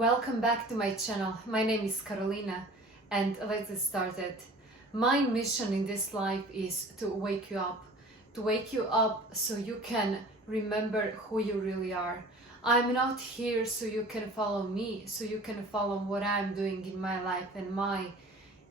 welcome back to my channel. My name is Carolina and let's get started. My mission in this life is to wake you up so you can remember who you really are. I'm not here so you can follow me, so you can follow what I'm doing in my life and my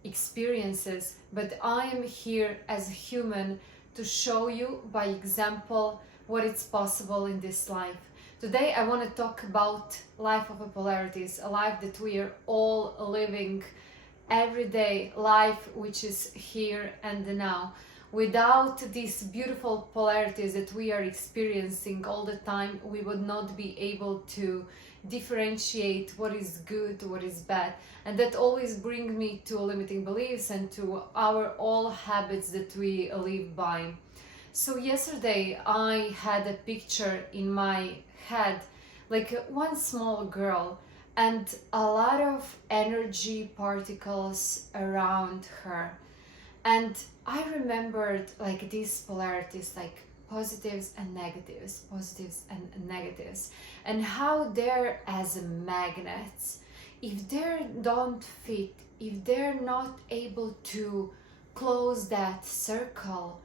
experiences, but I am here as a human to show you by example what is possible in this life. Today I want to talk about life of polarities, a life that we are all living everyday life, which is here and now. Without these beautiful polarities that we are experiencing all the time, we would not be able to differentiate what is good, what is bad. And that always brings me to limiting beliefs and to our all habits that we live by. So yesterday I had a picture in my head, like one small girl and a lot of energy particles around her. And I remembered like these polarities, like positives and negatives, and how they're as magnets. If they don't fit, if they're not able to close that circle,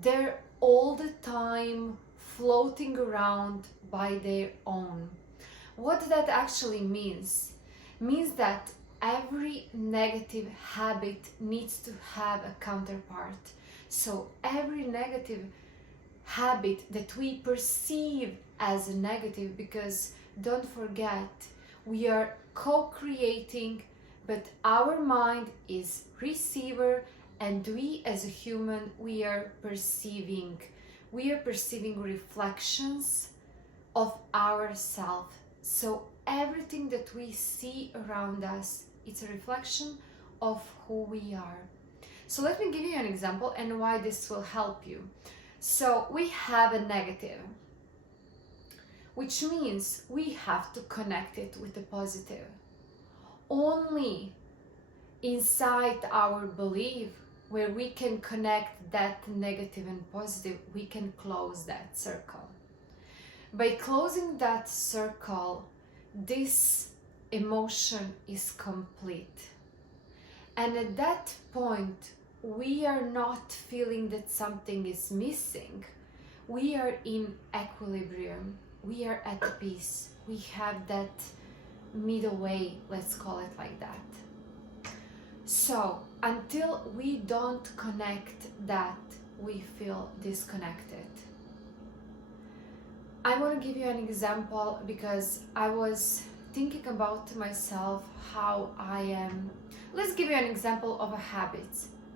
they're all the time floating around by their own. What that actually means that every negative habit needs to have a counterpart. So every negative habit that we perceive as a negative, because don't forget, we are co-creating, but our mind is receiver and we as a human, we are perceiving reflections of ourselves. So everything that we see around us, it's a reflection of who we are. So let me give you an example and why this will help you. So we have a negative, which means we have to connect it with the positive. Only inside our belief, where we can connect that negative and positive, we can close that circle. By closing that circle, this emotion is complete. And at that point, we are not feeling that something is missing. We are in equilibrium. We are at peace. We have that middle way, let's call it like that. So until we don't connect that, we feel disconnected. I want to give you an example because I was thinking about myself how I am. Let's give you an example of a habit,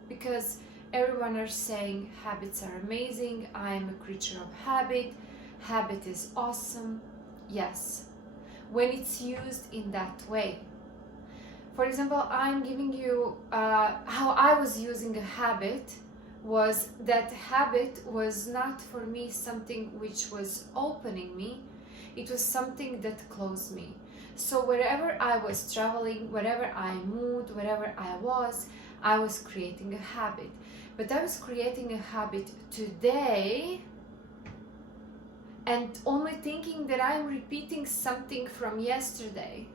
because everyone is saying habits are amazing. I am a creature of habit. Habit is awesome. Yes, when it's used in that way. For example, I'm giving you how I was using a habit. Was that habit was not for me something which was opening me, it was something that closed me. So wherever I was traveling, wherever I moved, wherever I was creating a habit. But I was creating a habit today and only thinking that I'm repeating something from yesterday.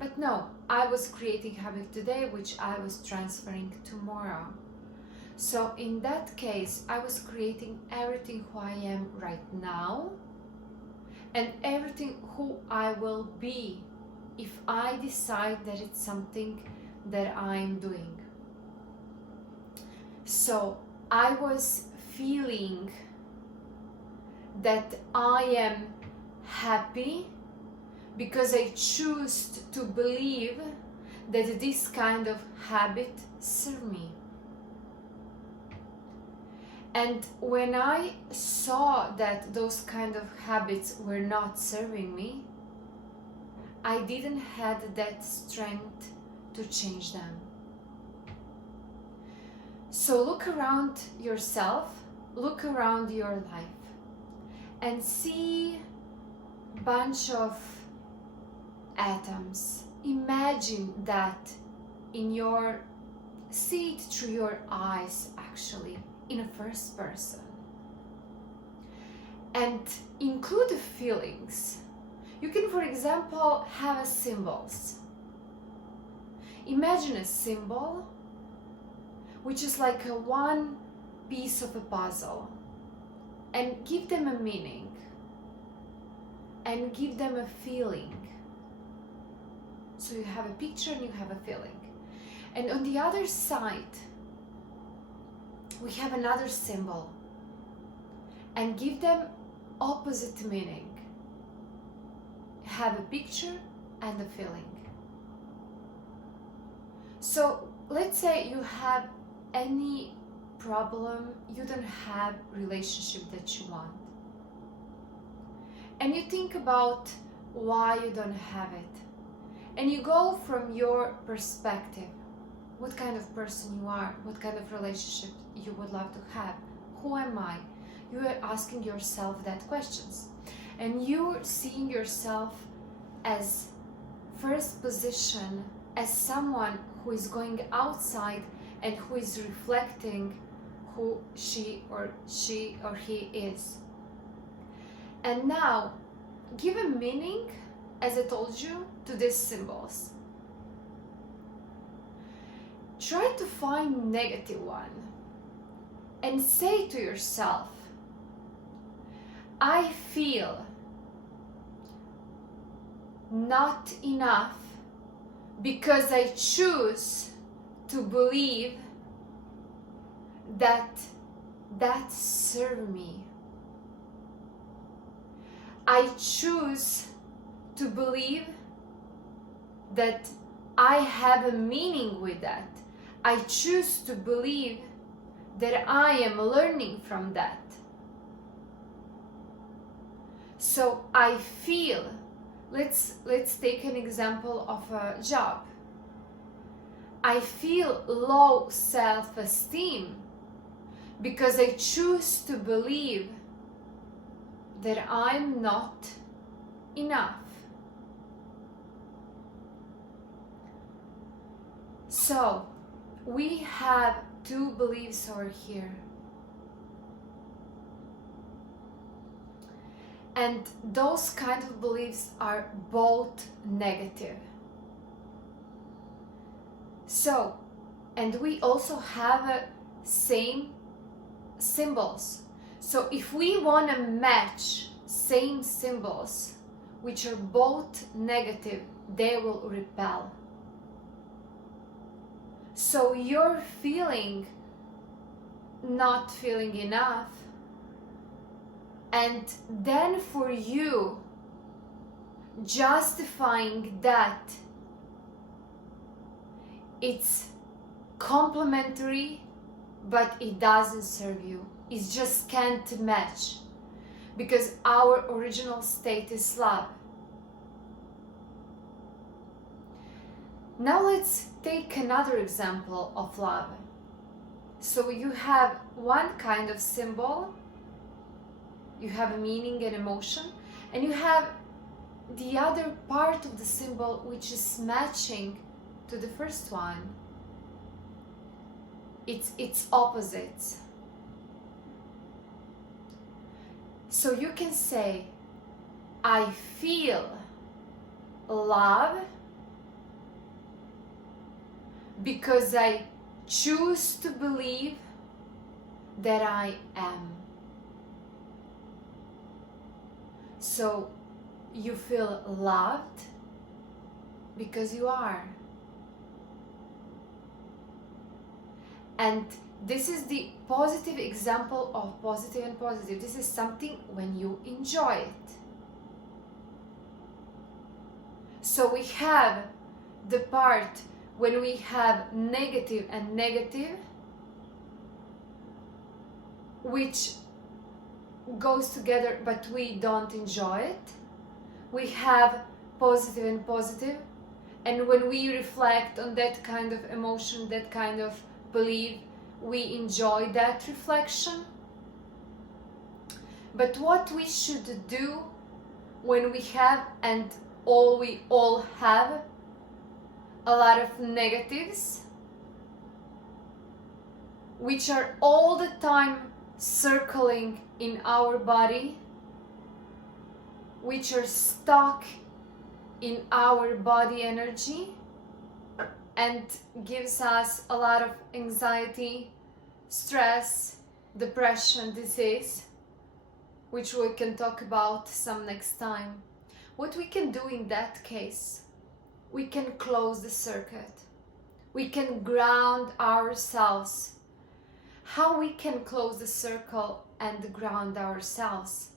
But no, I was creating habit today, which I was transferring tomorrow. So in that case, I was creating everything who I am right now and everything who I will be if I decide that it's something that I'm doing. So I was feeling that I am happy because I choose to believe that this kind of habit serves me. And when I saw that those kind of habits were not serving me, I didn't have that strength to change them. So look around yourself, look around your life, and see a bunch of atoms. Imagine that see it through your eyes, actually, in a first person, and include the feelings. You can, for example, have a symbols. Imagine a symbol which is like a one piece of a puzzle, and give them a meaning and give them a feeling. So you have a picture and you have a feeling. And on the other side, we have another symbol and give them opposite meaning. Have a picture and a feeling. So let's say you have any problem, you don't have relationship that you want. And you think about why you don't have it. And you go from your perspective. What kind of person you are, what kind of relationship you would love to have. Who am I? You are asking yourself that questions. And you're seeing yourself as first position, as someone who is going outside and who is reflecting who she or he is. And now, give a meaning, as I told you, to these symbols. Try to find negative one and say to yourself, I feel not enough because I choose to believe that serves me. I choose to believe that I have a meaning with that. I choose to believe that I am learning from that. So I feel, let's take an example of a job. I feel low self-esteem because I choose to believe that I'm not enough. So we have two beliefs over here. And those kind of beliefs are both negative. So, and we also have a same symbols. So if we want to match same symbols, which are both negative, they will repel. So you're feeling not feeling enough, and then for you justifying that it's complementary but it doesn't serve you, it just can't match, because our original state is love. Now let's take another example of love. So you have one kind of symbol, you have a meaning and emotion, and you have the other part of the symbol which is matching to the first one. It's opposites. So you can say, I feel love because I choose to believe that I am. So you feel loved because you are. And this is the positive example of positive and positive. This is something when you enjoy it. So we have the part when we have negative and negative, which goes together but we don't enjoy it. We have positive and positive, and when we reflect on that kind of emotion, that kind of belief, we enjoy that reflection. But what we should do when we have, and we all have, a lot of negatives which are all the time circling in our body, which are stuck in our body energy and gives us a lot of anxiety, stress, depression, disease, which we can talk about some next time. What we can do in that case, we can close the circuit. We can ground ourselves. How we can close the circle and ground ourselves?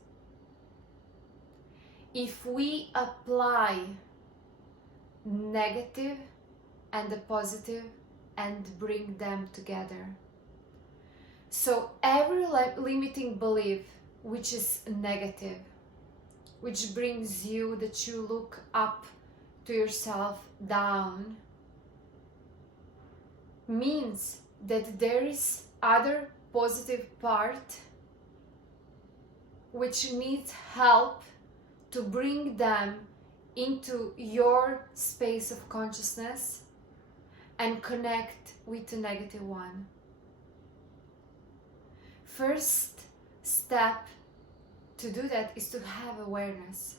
If we apply negative and the positive and bring them together. So every limiting belief which is negative, which brings you that you look up to yourself down, means that there is other positive part which needs help to bring them into your space of consciousness and connect with the negative one. First step to do that is to have awareness.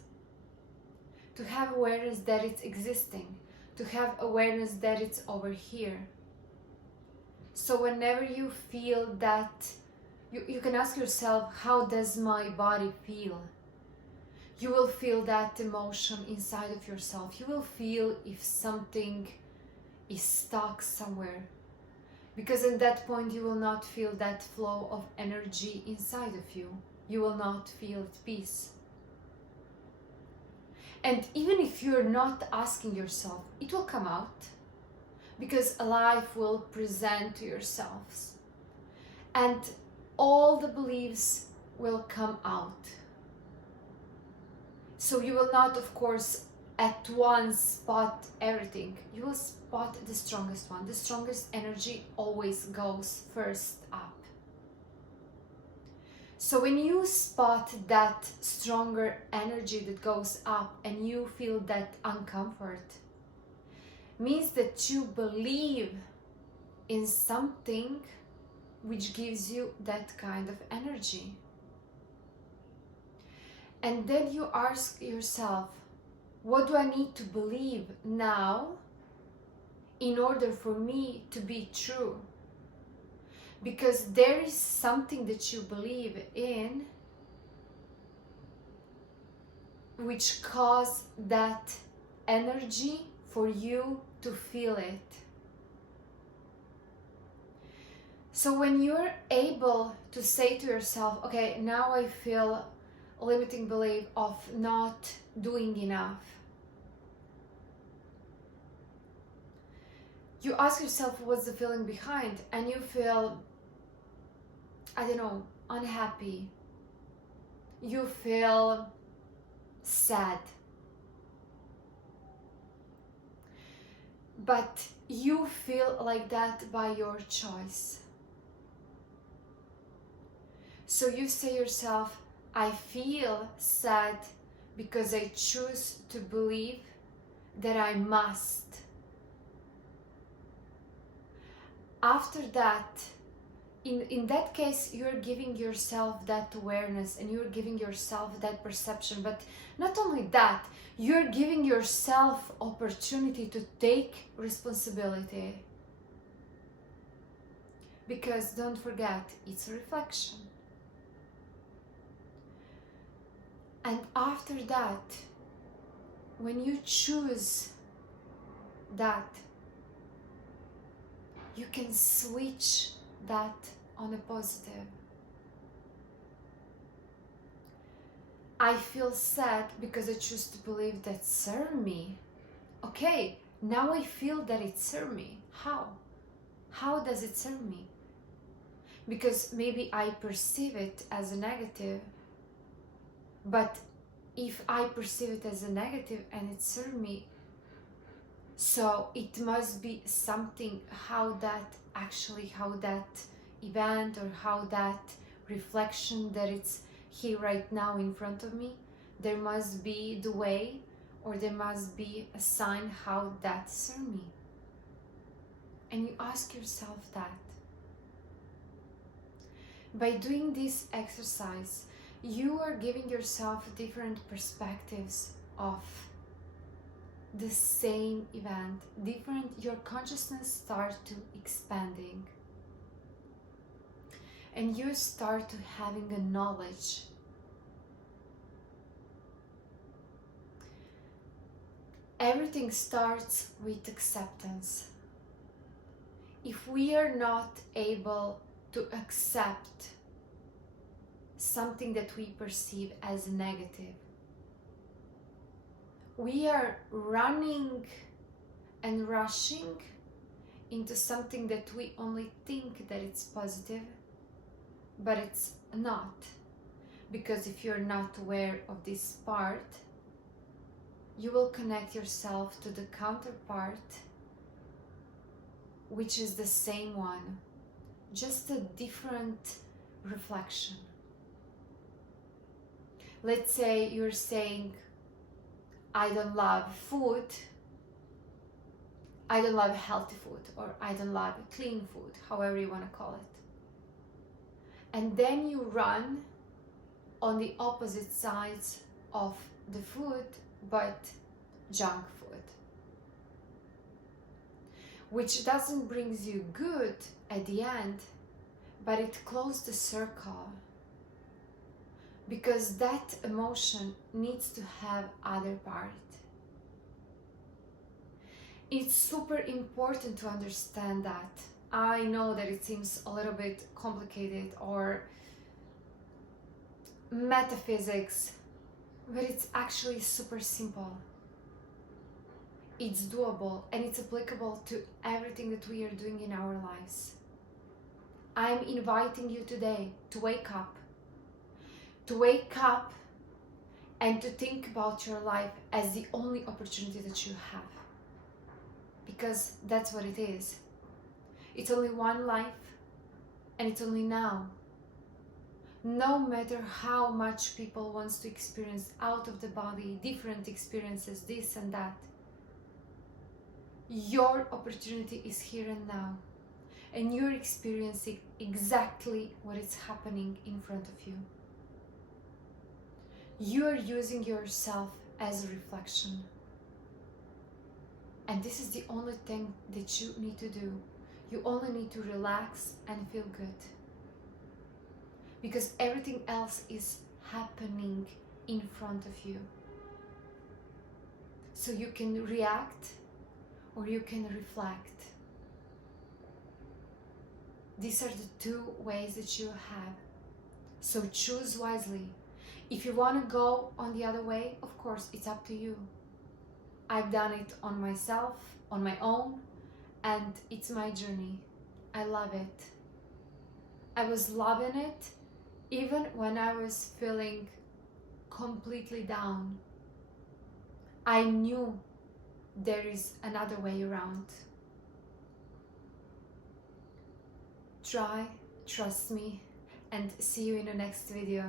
To have awareness that it's existing. To have awareness that it's over here. So whenever you feel that, you can ask yourself, how does my body feel? You will feel that emotion inside of yourself. You will feel if something is stuck somewhere. Because at that point you will not feel that flow of energy inside of you. You will not feel at peace. And even if you're not asking yourself, it will come out. Because life will present to yourselves. And all the beliefs will come out. So you will not, of course, at once spot everything. You will spot the strongest one. The strongest energy always goes first up. So when you spot that stronger energy that goes up and you feel that uncomfort, means that you believe in something which gives you that kind of energy. And then you ask yourself, what do I need to believe now in order for me to be true? Because there is something that you believe in which cause that energy for you to feel it. So when you're able to say to yourself, okay, now I feel a limiting belief of not doing enough. You ask yourself what's the feeling behind, and you feel, I don't know, unhappy. You feel sad. But you feel like that by your choice. So you say yourself, I feel sad because I choose to believe that I must. After that, in that case, you're giving yourself that awareness and you're giving yourself that perception. But not only that, you're giving yourself opportunity to take responsibility. Because don't forget, it's a reflection. And after that, when you choose that, you can switch that on a positive. I feel sad because I choose to believe that serve me. Okay, now I feel that it serve me. How? How does it serve me? Because maybe I perceive it as a negative. But if I perceive it as a negative and it serves me, so it must be something, how that event or how that reflection that it's here right now in front of me, there must be the way or there must be a sign how that serves me. And you ask yourself that. By doing this exercise, you are giving yourself different perspectives of the same event. Your consciousness starts to expanding, and you start to having a knowledge. Everything starts with acceptance. If we are not able to accept something that we perceive as negative, we are running and rushing into something that we only think that it's positive, but it's not. Because if you're not aware of this part, you will connect yourself to the counterpart, which is the same one, just a different reflection. Let's say you're saying, I don't love food, I don't love healthy food, or I don't love clean food, however you want to call it. And then you run on the opposite sides of the food, but junk food, which doesn't bring you good at the end, but it closes the circle, because that emotion needs to have other part. It's super important to understand that. I know that it seems a little bit complicated or metaphysics, but it's actually super simple. It's doable, and it's applicable to everything that we are doing in our lives. I'm inviting you today to wake up and to think about your life as the only opportunity that you have, because that's what it is. It's only one life, and it's only now. No matter how much people wants to experience out of the body, different experiences, this and that, your opportunity is here and now, and you're experiencing exactly what is happening in front of you. You are using yourself as a reflection, and this is the only thing that you need to do. You only need to relax and feel good, because everything else is happening in front of you. So you can react or you can reflect. These are the two ways that you have. So choose wisely. If you want to go on the other way, of course, it's up to you. I've done it on myself, on my own, and it's my journey. I love it. I was loving it even when I was feeling completely down. I knew there is another way around. Try, trust me, and see you in the next video.